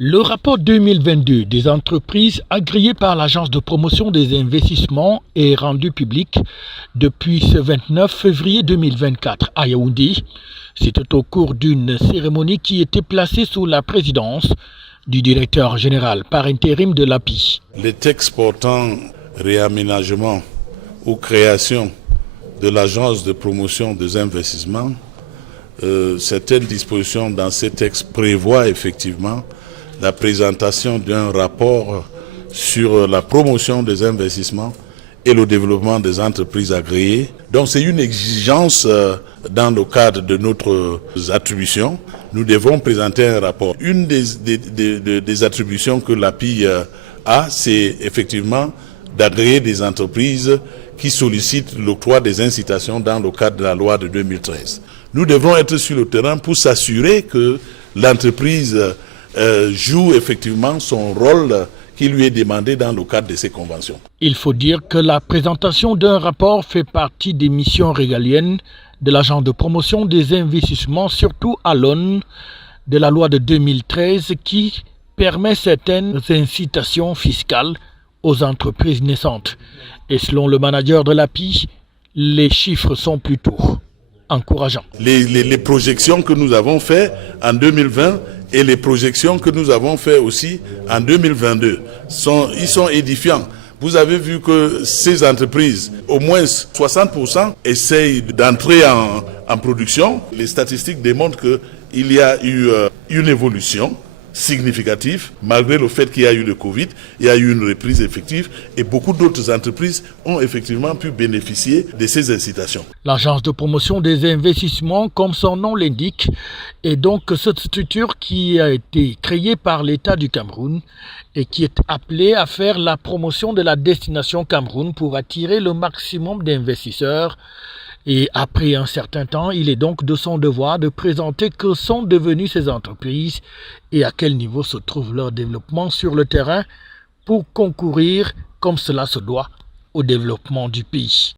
Le rapport 2022 des entreprises agréées par l'Agence de promotion des investissements est rendu public depuis ce 29 février 2024 à Yaoundé. C'était au cours d'une cérémonie qui était placée sous la présidence du directeur général par intérim de l'API. Les textes portant réaménagement ou création de l'Agence de promotion des investissements, certaines dispositions dans ces textes prévoient effectivement la présentation d'un rapport sur la promotion des investissements et le développement des entreprises agréées. Donc c'est une exigence dans le cadre de notre attribution. Nous devons présenter un rapport. Une des attributions que l'API a, c'est effectivement d'agréer des entreprises qui sollicitent l'octroi des incitations dans le cadre de la loi de 2013. Nous devons être sur le terrain pour s'assurer que l'entreprise joue effectivement son rôle qui lui est demandé dans le cadre de ces conventions. Il faut dire que la présentation d'un rapport fait partie des missions régaliennes de l'Agence de promotion des investissements, surtout à l'aune de la loi de 2013 qui permet certaines incitations fiscales aux entreprises naissantes. Et selon le manager de l'API, les chiffres sont plutôt encourageants. Les projections que nous avons faites en 2020 et les projections que nous avons faites aussi en 2022 sont édifiants. Vous avez vu que ces entreprises, au moins 60% essayent d'entrer en production. Les statistiques démontrent qu'il y a eu une évolution significative, malgré le fait qu'il y a eu le Covid, il y a eu une reprise effective et beaucoup d'autres entreprises ont effectivement pu bénéficier de ces incitations. L'Agence de promotion des investissements, comme son nom l'indique, est donc cette structure qui a été créée par l'État du Cameroun et qui est appelée à faire la promotion de la destination Cameroun pour attirer le maximum d'investisseurs. Et après un certain temps, il est donc de son devoir de présenter que sont devenues ces entreprises et à quel niveau se trouve leur développement sur le terrain pour concourir, comme cela se doit, au développement du pays.